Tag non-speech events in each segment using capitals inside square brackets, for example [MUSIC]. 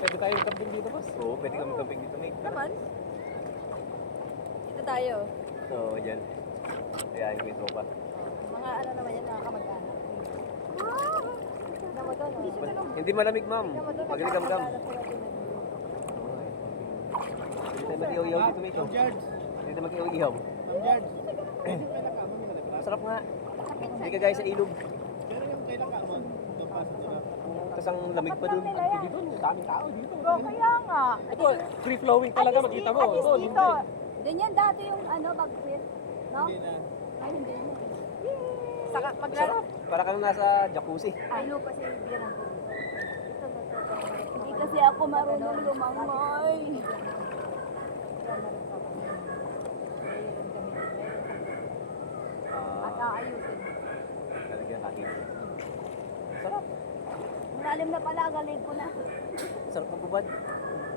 Pwede tayo camping dito, boss. Oo, pwede kami camping dito, mate. Naman. Dito tayo. So, dyan. Ayan, may tropa. Mga ano naman yan, mga kamag-anak. Tignan mo doon, oh. Hindi malamig, ma'am. Tignan mo doon, Magaling kam kam. nagkakakilala sila din. Hindi tayo mag-ihaw-ihaw dito, mate. oh. Hindi tayo mag-ihaw-ihaw. Masarap nga. Hindi ka gaya sa ilog. Tapos ang lamig pa dun. Dito, daming tao dito. Bro, kaya nga. Ito, free flowing talaga makita mo. At least Ito, dito. hindi. Ganyan dati yung ano, bagfit. No? Ay, hindi na. Saka maglaro. Para kang nasa jacuzzi. Ay, no, kasi birang ko. Hindi kasi ako marunong lumangoy. At Ah, aayusin. Talagang akin. Sarap. Malalim na pala, galing ko na. Sarap ng bubad.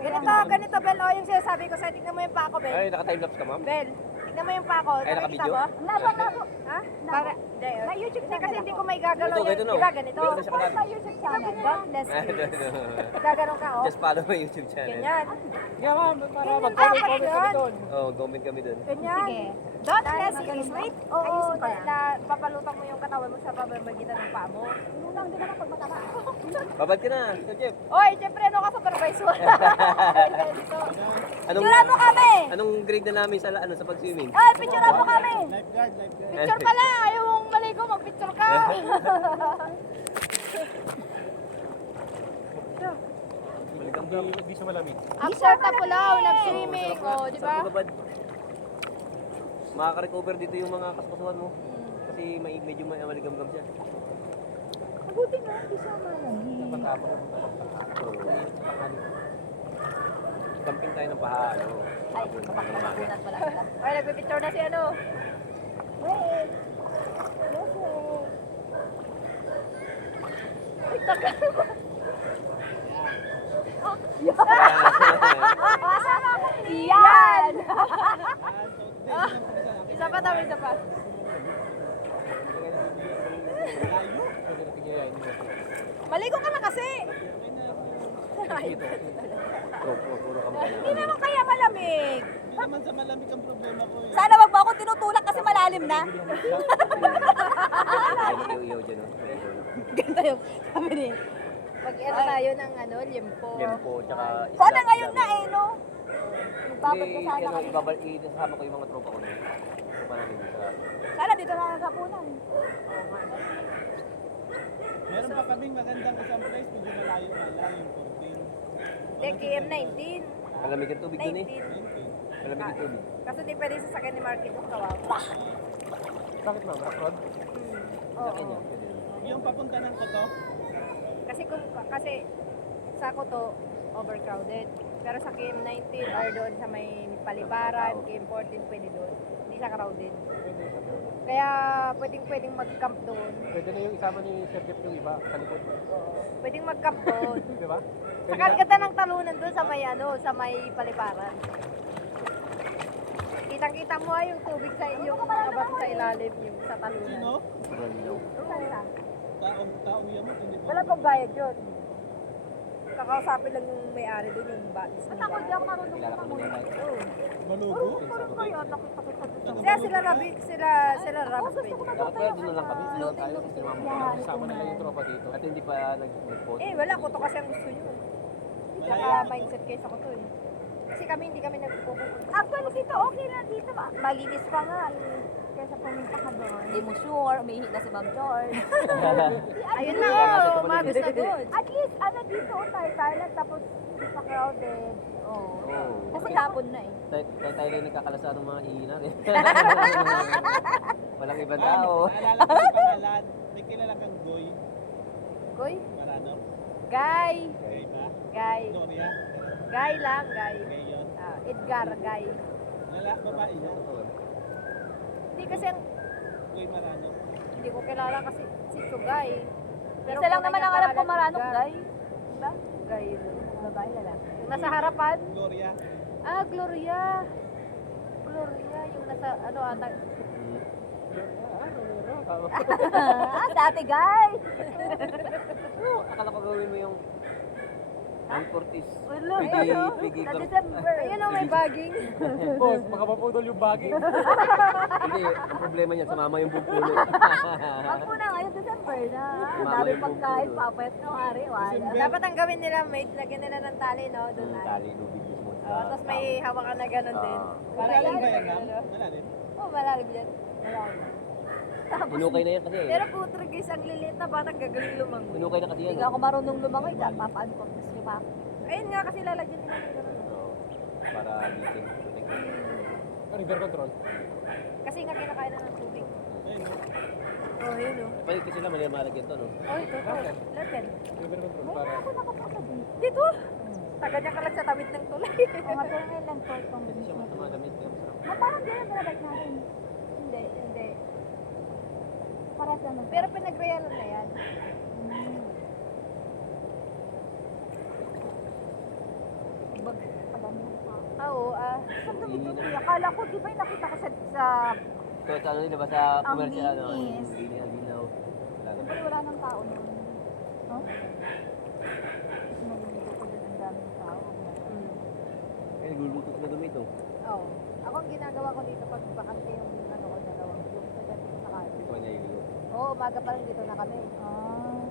Ganito, ganito, Bel. O, yung sinasabi ko sa'yo, tignan mo yung pako, Bel. Ay, naka-timelapse ka, ma'am. Bel, tignan mo yung pako. Ay, Nakikita naka-video? mo? Labo, labo. Ha? Para, hindi. May YouTube channel kasi hindi ko may gagalaw Ito, yung, ganito, no? di ba, ganito? Ganito na siya kalagi. May YouTube channel. God bless Ah, you. no, no, no. Gaganon ka, oh. Just follow my YouTube channel. Ganyan. Yeah, ma'am, para Ganyan mag-comment comment kami yun. doon. Oh, comment kami dun. Ganyan. Sige. Don't Dahil bless magaling you. mo. Straight. Oo, Ayusin ko na- na mo yung katawan mo sa pamamagitan ng paa mo. Unang din ako pag mataba. [LAUGHS] Babad ka na, Sir Jeff. Oy, syempre, ano ka supervisor? Dito. [LAUGHS] Anong, Picturean mo kami! anong grade na namin sa, ano, sa pag-swimming? Ay, picturean mo kami! Picture pala! Ayaw mong maligo, mag-picture ka! Balikan Hindi, hindi siya malamig. After Tapulaw, nag-swimming, oh, di ba? Makaka-recover dito yung mga kaskasuhan mo. Kasi may, medyo may maligam-gam siya. Mabuti nga, hindi siya malamig. So, camping tayo ng paha, ano. Ay, kapakalakunat pala sila. Ay, nagpipicture na si ano. Yan! isa pa daw, isa pa. Maligo ka na kasi! Puro, puro, puro kami. Hindi naman kaya malamig. Sana wag mo ako tinutulak kasi malalim na. Iyaw-iyaw dyan. Ganda yung sabi ni. Pag ano tayo ng ano, limpo. Lempo, tsaka... Sana isda- ngayon na eh, no? Magbabad ka sana ano, kami. ibabal, isasama ko yung mga tropa ko. Tropa namin sa... Sana dito na nagkapunan. Meron pa kaming magandang isang place, medyo malayo nga lang yung Corpin. Hindi, KM19. Malamig ang tubig dun eh. 19. Malamig ang tubig. Kasi di pwede sasakyan ni Marky kung kawawa. Bakit ma'am? Rock road? Oo. Sa kanya, pwede. Yung papunta ng Koto, Kasi kung kasi sa Koto, overcrowded. Pero sa KM19 or doon sa may palibaran, KM14 pwede doon. Hindi siya crowded. Kaya pwedeng pwedeng mag-camp doon. Pwede na yung isama ni Sir Jeff yung iba sa likod. Pwedeng mag-camp doon. [LAUGHS] Di ba? Pwede Saka ang ganda ng talunan doon sa may ano, sa may paliparan. Kitang-kita mo ay yung tubig sa mga bato sa ilalim yung sa talunan. sino? Ilaw. Taong, taong yan mo, hindi Wala pang bayad yun. Kakausapin lang yung may-ari doon yung ba. Ba't ako di ako marunong Kilala ko na tayo. Malugo. Sila sila Rabi, sila sila Rabi. Dapat pwede doon na lang kami. Doon tayo kasi ko. Isama nila yung tropa dito. At hindi pa nag- nag-vote. Eh, wala ko to kasi ang gusto nyo. Tsaka mindset case ako to eh. Kasi kami hindi kami nagpupunta. Actually, dito okay lang dito. ma- Malinis pa nga. eh. Kesa pumunta ka doon. Hindi mo sure, umihi na si Ma'am George. [LAUGHS] Ayun na oh, umabis na good. At least, ano dito, tayo silent, tapos hindi pa crowded. Oo. Oo. Kasi hapon na eh. Tayo, tayo, lang nagkakalasa ng mga iinan eh. [LAUGHS] [LAUGHS] Walang ibang tao. Naalala ko yung pangalan. May kilala kang Goy. Koy, Marano. Guy, Goy ba? Guy. Gloria. Guy lang, Guy. Ah, Edgar, Guy. Lala, babae yan. Hindi kasi ang, Goy Marano. hindi ko kilala kasi si Chugay. Isa lang naman ang alam ko maranong Guy. guy. Diba? Guy. Babae lalaki. Yung nasa harapan, Gloria. ah, Gloria. Gloria, yung nasa, ano ata, [LAUGHS] ah, dati guy. [LAUGHS] Akala ko gawin mo yung Ang Cortis. Wala, Pigi, ano? pigi, Sa December. Ayun o, may bagging. [LAUGHS] Boss, baka mapudol yung bagay. [LAUGHS] Hindi, ang problema niya, sumama yung bugpulo. Wag [LAUGHS] mo na ngayon, December na. Mama Dami yung pagkain, papayat na hari. Wala. Dapat ang gawin nila, mate, lagyan nila ng tali, no? Doon Yung na. tali, lubig mismo. Oh, tapos may hawakan na gano'n din. Ah. Para Malalim ba yan, ma'am? ano? Malalim? Oh, malalim yan. Hinukay na yan kasi. Pero putre guys, ang liliit na batang gagaling lumangoy. Hinukay na kasi yan. Hindi ako marunong lumangoy dyan. Papaano pag gusto nyo pa? Ayun nga kasi lalagyan nila ng gano'n. Oo. Para gising. River control. Kasi nga kinakain na ng tubig. Oh, yun o. Pwede kasi naman yung malagyan to, no? Oh, ito. Lagyan. River control para... ako nakapasa dito. Dito. Taga niya ka lang sa tawid ng tulay. O nga, pero ngayon lang po itong Pwede siya magamit. Pero masarap. Ma, parang ganyan binabike natin. Hindi, hindi. Para sa ano. Pero pinag-realan na yan. Bag. Ah, Oo, ah. Saan dumi-dumi? Akala ko, di ba yung nakita ko sa, sa So, sa ano nila ba sa Ang commercial, ano? linis. Ang linis, ang linaw. Wala na. Siyempre wala nang tao noon. No? Naliligo ko doon ang daming tao. Kaya nagluluto sila dumi ito. Oo. Ako ang ginagawa ko dito pag bakante yung ano ko dalawang yung sa Ito niya yung Oo, umaga pa lang dito na kami. Ah.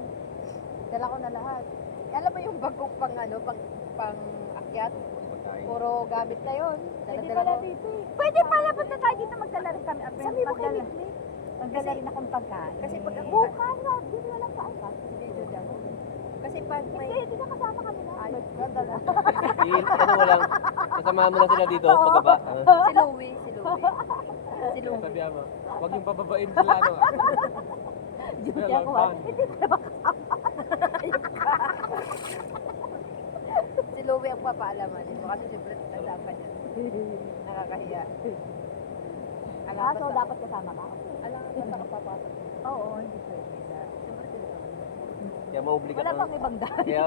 Dala ko na lahat. Eh, alam mo yung bagong pang ano, pang, pang akyat? pagkain. Puro gamit na yun. Pwede Dala-dala pala ko. dito eh. Pwede pala, punta tayo dito magdala rin kami. At Sabi mo kay magdala, Nick, Nick. magdala rin akong pagkain. Kasi pag ako- Bukas na, dito na lang saan ka? Dito dyan. Kasi pag may... Hindi, hindi na kasama kami na. Ay, ganda I, ano mo lang, kasama mo lang sila dito, [LAUGHS] pagaba. Ah. Si Louie, si Louie. Si Louie. Sabi mo, huwag yung bababain [LAUGHS] sila, ano. Wala, ako. ah. Hindi na ba [LAUGHS] Si Louie ang papaalaman. Mo kasi siyempre tanda pa niya. Nakakahiya. Alam Ah, so sa... dapat kasama ka? Alam ba sa kapapasok? Oo, hindi pwede. Siyempre sila. Kaya maobligat Wala mo. pang ibang dahil. Kaya,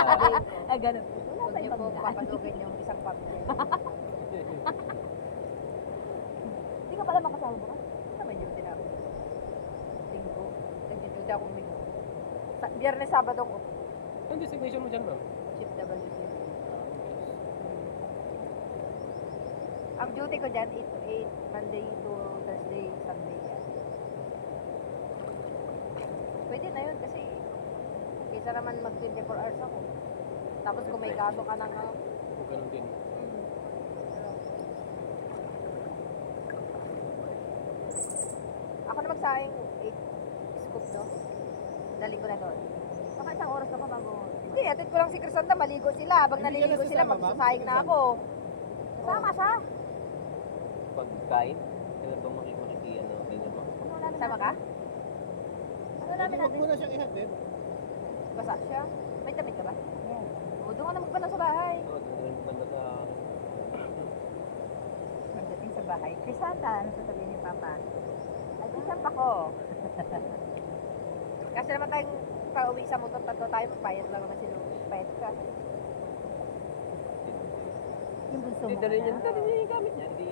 [LAUGHS] Ah, ganun. Wala Huwag pa niyo ibang po dahil. papatugin yung isang pamilya. Hindi ka pala makasama bukas? Tama yung sinabi. Linggo. Nagdududa akong linggo. Sa- Biyernes, Sabado ko. Ang designation mo dyan, ma'am? Shift WC. Ang duty ko dyan, 8 to 8, Monday to Thursday, Sunday yan. Pwede na yun kasi kaysa naman mag 24 hours ako. Tapos kung may kaso ka ng ano, O ganun din. Ako na magsayang 8 scoop, no? Daling ko na doon. Baka isang oras ka pa bago. Hindi, atid ko lang si Crisanta, maligo sila. Habang Hindi ka naliligo sila, ma'am? magsasayang na ako. Sama siya. pagkain, kailan ba makikiki, ano, ganyan ba? Ano namin Sama natin? ka? Ano namin Huwag natin? mo na siyang ihatid. Basa siya. May damit ka ba? O, doon ka na magpala sa bahay. Oo, tingnan mo banda sa... Pagdating sa bahay. Crisanta, ano sasabihin ni Papa? Ay, isang pa ko. [LAUGHS] Kasi naman tayong pauwi sa motor, tatlo tayo, magpayat lang naman sila. Payat ka. Yung gusto mo. Hindi, dali niya, na. dali niya yung gamit niya. Hindi,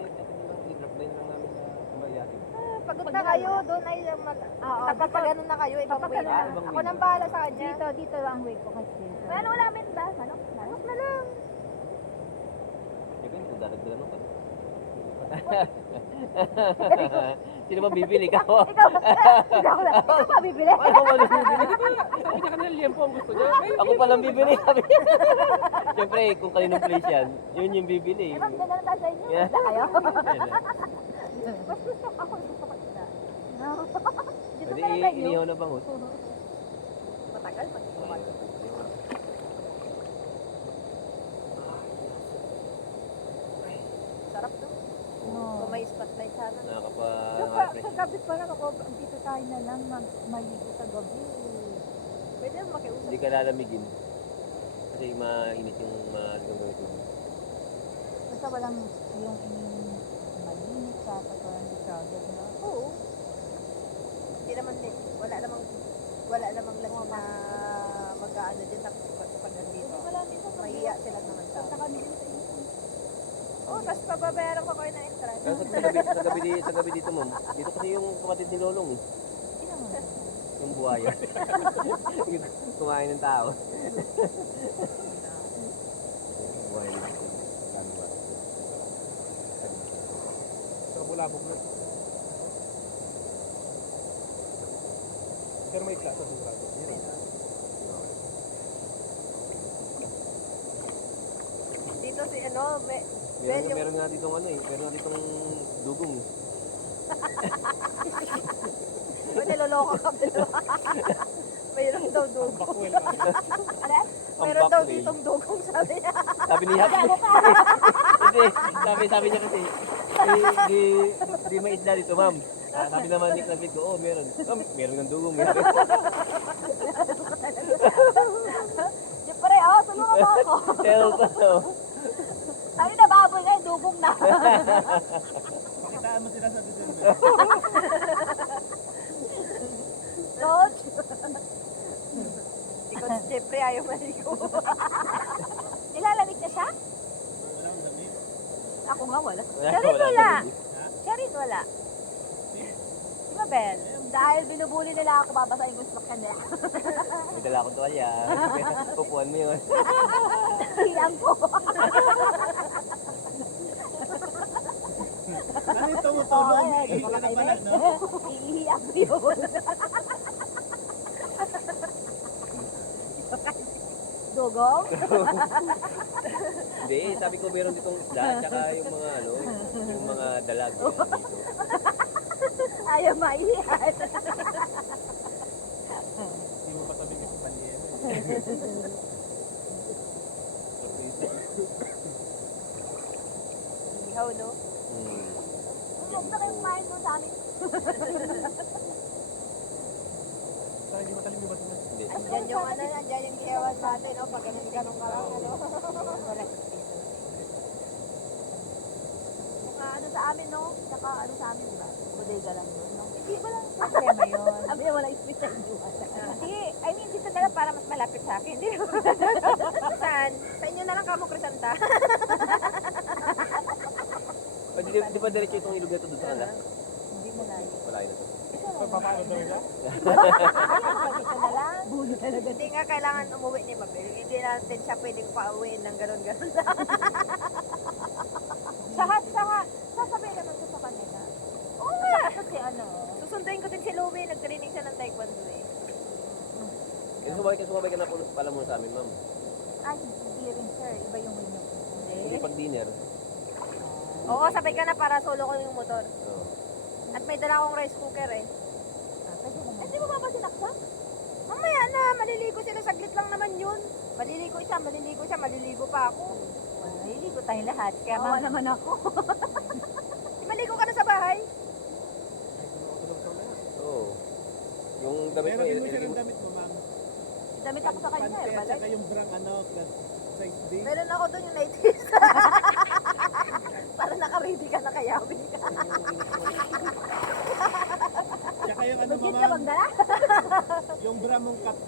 i-drop line lang namin sa Kumayati. Ah, pagod Pag na kayo, doon ay mag... Oo, Kapag dito- ganun na kayo, ibang way na. na. Ako nang bahala sa kanya. Dito, dito ang way ko kasi. Ano namin ba? Manok? Manok na lang. Ganito, dadagdagan mo pa. [LAUGHS] Sino ba bibili ka? Ikaw, ikaw na. Ikaw ba bibili? Ako pa lang bibili. Sabi niya kanina, liempo ang gusto niya. Ako pa lang bibili. Sabi niya. Siyempre, kung kaninong place yan, yun yung bibili. Eh, ma'am, ganda na tayo sa inyo. Yeah. Kayo. Mas gusto ko, ako gusto ko isda. No. Dito na lang tayo. inihaw na bangus. Matagal, pag Sarap to. No. Kung may spotlight sana. Saka, Nakakapa... sa gabi pa lang ako, dito tayo na lang mag maligo sa gabi. Pwede naman makiusap. Hindi ka lalamigin. Kasi mainit yung maligong gawin ko. Basta walang yung in- malinis ka, pag walang crowded na. Oo. Hindi naman din. Wala namang wala namang lagi na mag-aano din tapos pag nandito. Wala dito. Mahiya sila naman sa Punta kami dito sa. Oo, mas pababayaran ko kayo ng extra. Kaya sa, sa, gabi, sa, gabi, sa gabi dito, ma'am. Dito kasi yung kapatid ni Lolong eh. Sino mo? Yung buhaya. [LAUGHS] Kumain ng tao. buhaya dito. Sa bulabog na. Pero may klasa sigurado. Meron. Dito si ano, may, Meron, Medyo- meron nga ditong ano eh, meron nga ditong dugong. [LAUGHS] may niloloko ka dalawa. [LAUGHS] Mayroon daw dugong. [LAUGHS] Ano? Mayroon daw ditong dugong sabi niya. Sabi niya, hindi, sabi, sabi niya kasi, di, di, di may isda dito, ma'am. Ah, sabi naman ni Clapit ko, oh, meron. Ma'am, meron ng dugong. Meron. Siyempre, oh, tulungan mo ako. Tell ko, Sabi na baboy ngayon, dugong na. Pakitaan mo sila sa December. Coach, Si Coach Jeffrey ayaw maligo. nilalamig na siya? Walang damit. Ako nga wala. Wala, Siya rin wala. Siya rin wala. Di ba, Ben? Dahil binubuli nila ako, babasahin ko sa kanya. May dala akong tuwalya. [LAUGHS] Pupuan mo yun. Hiyang ko. [LAUGHS] Ano yung tumutulong? Oo, Iihi ka na pala, no? Hihiyang ko yun. Dugong? Hindi, sabi ko meron ditong isda, tsaka yung mga ano, yung mga dalag. Ayaw maiyan. Hindi mo pa sabi kasi paliyero. Ihaw, no? Hmm. Huwag na kayong kumain doon sa amin. Saka hindi matalim yung bato na. Hindi. Andyan yung ano, andyan yung ihawan natin, no? Pag ganun ganun ka lang, ano? Wala. Saka ano sa amin, no? Saka ano sa amin, diba? Bodega lang yun, no? Hindi, walang problema yun. [LAUGHS] Sabi niya, wala space sa inyo. Sige, I mean, dito na lang para mas malapit sa akin. Di ba? [LAUGHS] Saan? Sa inyo na lang kamo Crisanta. O, di, di ba diretso itong kanila? Hindi mo layo. Wala yun na to. Papaano daw siya? Dito na lang. Bulo talaga. Hindi nga kailangan umuwi ni Mabel. Hindi natin siya pwedeng pauwiin ng ganun-ganun lang. [LAUGHS] Saka, saka, sasabihin naman ko sa kanila. Oo nga. Kasi ano, Susunduin ko din si Louie. Nag-training siya ng taekwondo eh. Kasi sumabay ka, sumabay ka na pala muna sa amin, ma'am. ay, hindi rin sir. Iba yung window. Hindi pag dinner. Oo, sabay ka na para solo ko yung motor. Oo. At may dala akong rice cooker eh. Ah, pwede mo. Hindi eh, mo ba ba sinaksak? Mamaya na, maliligo sila. Saglit lang naman yun. Maliligo siya, maliligo siya, maliligo pa ako. Maliligo tayo lahat. Kaya Oo, ma- naman ako. [LAUGHS] maligo ka na sa bahay. Oo. Yung damit mo, Meron mo siya ilagay ng mo. damit mo, ma'am. Damit ako sa kanya. Eh, at balik. saka yung brang ano, size B. Meron ako doon yung 19. [LAUGHS] mong D.